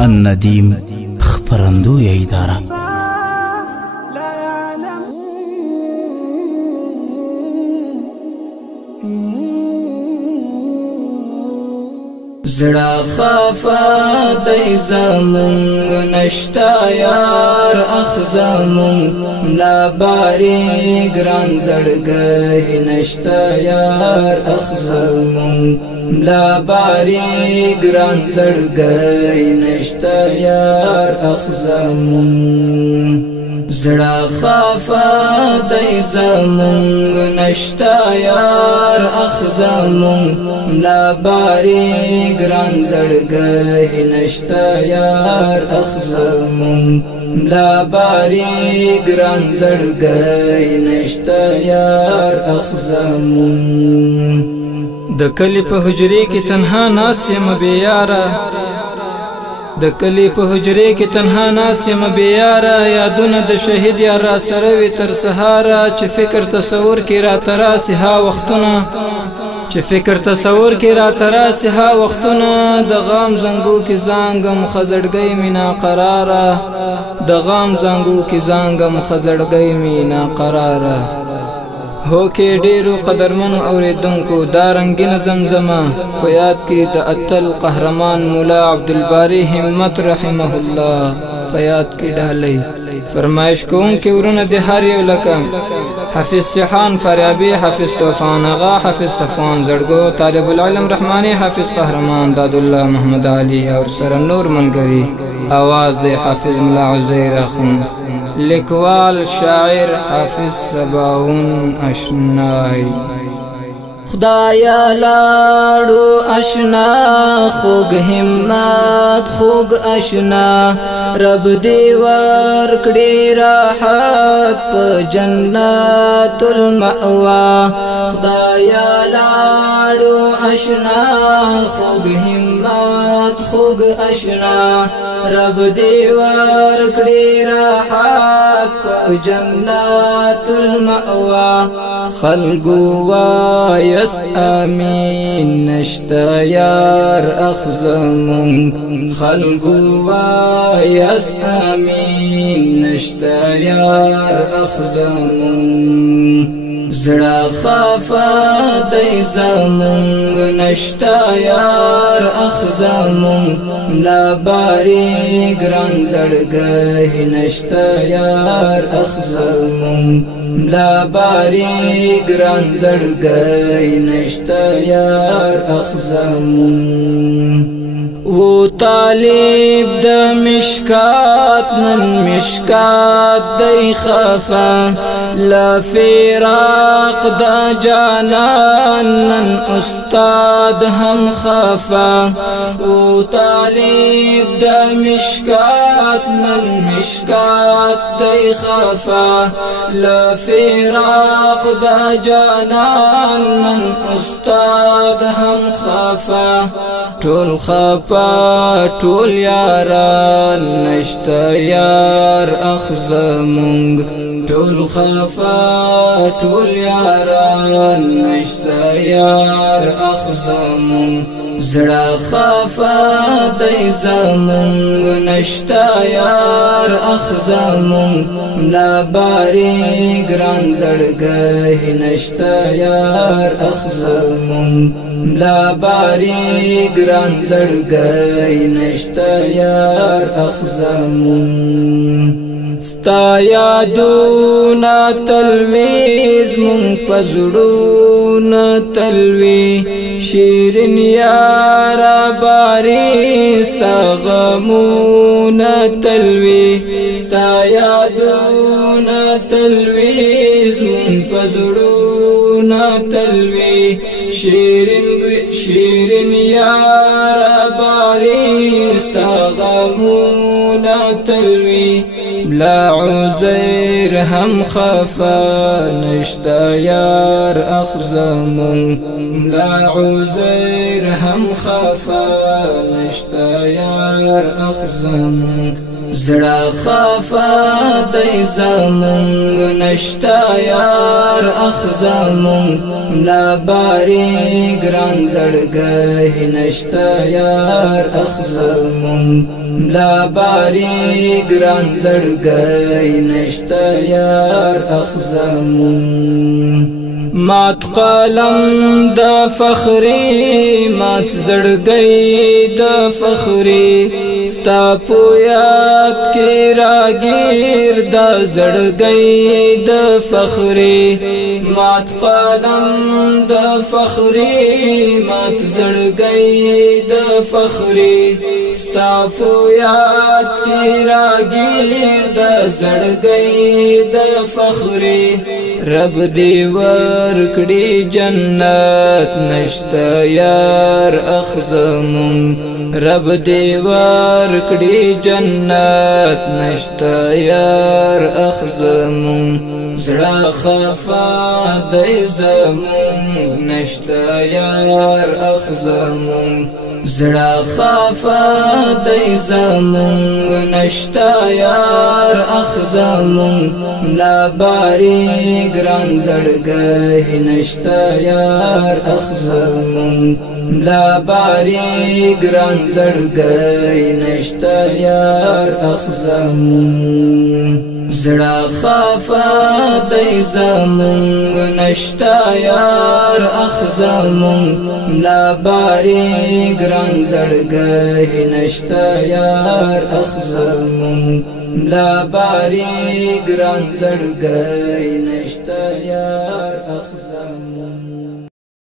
الندیم خپرندوی اداره زړه خفا دی زمونږ نشتا یار اخ زمونږ ملا باری ګران زړګی نشتا یار اخ زمونږ ملا باری ګران زړګی نشتا یار اخ زمونږ زړه خفا دی زمونږ نشتا یار اخ زمونږ ملا باری ګران زړګی نشتا یار اخ زمونږ ملا باری ګران زړګی نشتا یار اخ زمونږ د کلی په حجرې کې تنها ناس یم بې یاره د کلی په حجرې کې تنها ناس یم بې یاره یادونه د شهید یار را سره وي تر سهاره چې فکر تصور کې راته راسي ها وختونه چې فکر تصور کې راته راسي ها وختونه د غام زنګو کې زانګم خزړګۍ مې ناقراره د غام زنګو کې زانګم خزړګۍ مې ناقراره هو کې ډیرو قدرمنو اوریدونکو دا رنګینه زمزمه په یاد کې د اتل قهرمان مولا عبدالباری همت رحمه الله په یاد کې ډالۍ فرمایش کوونکي ورونه د هر یو لکه حافظ سیحان فاریابي حافظ طوفان آغا حافظ صفوان زړګو طالب العلم رحماني حافظ قهرمان دادالله محمد علي اور سره نور ملګري آواز د حافظ ملا عزیر اخون لیکوال شاعر حافظ سباون اشنای خدایا لاړو اشنا خوږ همت خوږ اشنا رب دی ورکړي راحت په جنت المأوا خدایا لاړو اشنا خوږ همت خوږ اشنا رب دی ورکړي راحت په جنت المأوا خلقو وایست آمین نشتا یار اخ زمونږ خلقو وایست آمین نشتا یار اخ زمونږ زړه خفا دی زمونږ نشتا یار اخ زمونږ ملا باری ګران زړګی نشتا یار اخ زمونږ ملا باری ګران زړګی نشتا یار اخ زمونږ و طالب د مشکات نن مشکات دی خفا لا فراق د جانان نن استاد هم خفا و طالب د مشکات نن مشکات دی خفا لا فراق د جانان نن استاد هم خفا ټول خفا ټول یاران نشتا یار اخ زمونږ ټول خفا ټول یاران نشتا یار اخ زمونږ زړه خفا دی زمونږ نشتا یار اخ زمونږ ملا باری ګران زړګی نشتا یار اخ زمونږ ملا باری ګران زړګی نشتا یار اخ زمونږ ستا یادونا تلویز مونږ په زړونو تلوي شیرین یارا باری ستا غمونا تلوي ستا یادونا تلویز مونږ په زړونو تلوي شیرین یارا باری ستا غمونا تلوي بلا عزیر هم خفا نشتا یار اخ زمونږ بلا عزیر هم خفا نشتا یار اخ زمونږ زړه خفا دی زمونږ نشتا یار اخ زمونږ لا باری ګران زړګی نشتا یار اخ زمونږ لا باری ګران زړګی نشتا یار اخ زمونږ مات قلم د فخری مات زړګی د فخری ستا په یاد کې راګیر د زړګی د فخری مات قلم د فخری مات زړګی د فخری ستا په یاد کې راګیر د زړګی د فخری رب دی ورکړي جنت نشتا یار اخ زمونږ رب دی ورکړي جنت نشتا یار اخ زمونږ زړه خفا دی زمونږ نشتا یار اخ زمونږ زړه خفا دی زمونږ نشتا یار اخ زمونږ لا باری ګران زړګی نشتا یار اخ زمونږ لا باری ګران زړګی نشتا یار اخ زمونږ زړه خفا دی زمونږ نشتا یار اخ زمونږ لا باری ګران زړګی نشتا یار اخ زمونږ لا باری ګران زړګی نشتا یار